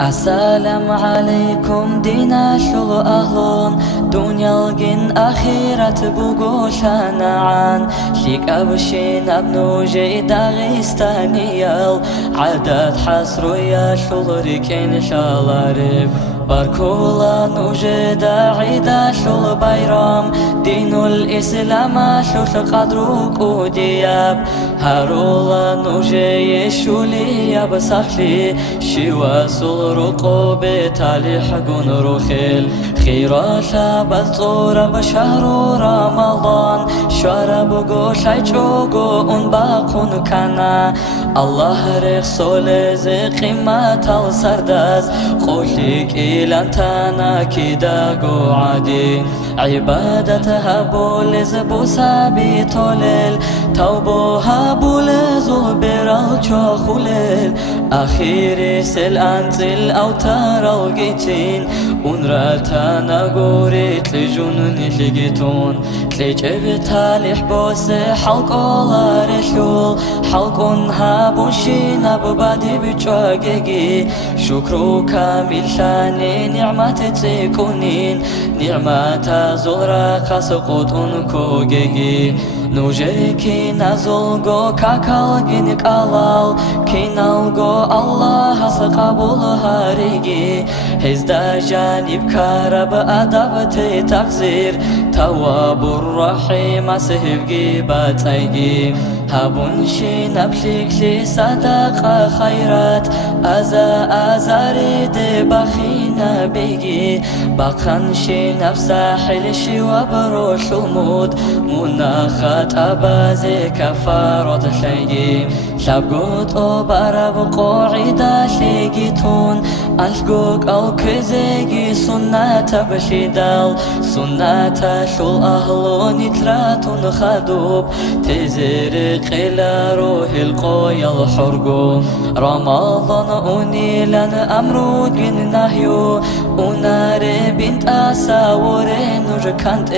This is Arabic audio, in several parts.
السلام عليكم دينا شل أهلون دنيا الجن آخرة بوجوشان عن شيك أبشين أبنو جي داغستانيال عدد حسرو يا شل ريكين شالارب باركولا نوجد عيدا شل بايرام دين الإسلام شل قدروك ودياب هارولا نوجي شولي بسخلي شوا سلرقو بتالي حقون روخيل خيرا شاب الصورة بشهر رمضان شرب قوش عيشوقو باقون كانا الله رخصول زي قيمة السرداز خوشيك إلانتانا كدا قعدي عبادتها بولز بوسابي تولل توبوها بولز وبرال خلل أخيري سل أنزل أوتار الجيتين ونراتانا قوريت لجنون لجيتون تلجبتا لحبوس حلق الله رشول حلقونها بوشينا ببادي بجواجي شكرو كامل شاني نعمة تسيكونين نعمة زورا خسقوتون كوجي نوجيكي نازلغو كاكالجينك ألال كينالغو الله سقبول هاريجي هزدا جانب كارب أدب تقصير تواب الرحيم سهبجي باتايجي هابون شي نبليك لي صدقة خيرات أزاري دي بخينا بيجي بقن شي نفس حل شي وبروش المود مناخات أبازي كفارة شيء شابقوت أو برب قوعدا شيجيتون أشقوك أو كزيجي سنة بشيدال سنة شل أهلون تراتون خدوب تزرق إلى روح القوي الحرقو رمضان أنيلن أمرو جن نهيو ونار بنت أساورين ركنت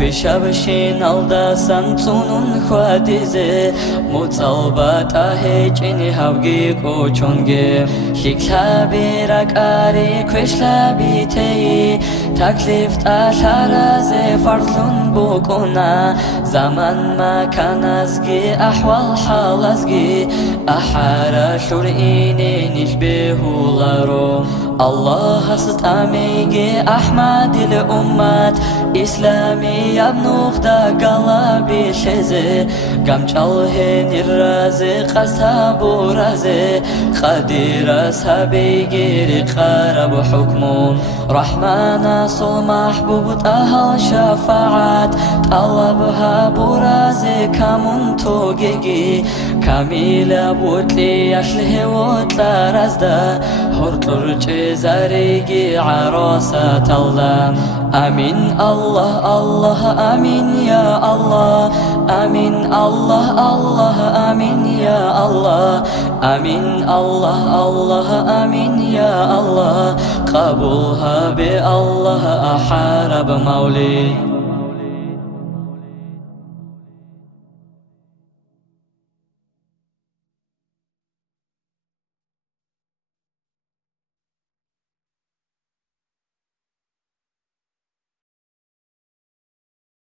كشابشين الدا سنتون خواديزي مطلبات أهيجيني هاوجي كوچونجي شكلابي ركاري كشلابي تي تكليفت أشارزي فرطلون بوكونا زمان ما كان أزجي أحوال حال أزجي أحارة شرعيني نشبه لارو الله ستاميجي أحمد الأمات إسلامي يبنوخ دا قلبي شزي قمشالهن الرازي قصابو رازي قدير سبيجي رقارب حكمون رحمن صل محبوب أهل شفاعات طلبها برازي كمون توجيجي كاميلة بوتلي أشله وطلا رزدا هرطلر جزاريجي عراسة تلدا آمين الله الله آمين يا الله آمين الله الله آمين يا الله آمين الله الله آمين يا الله قبولها بالله أحارب مولي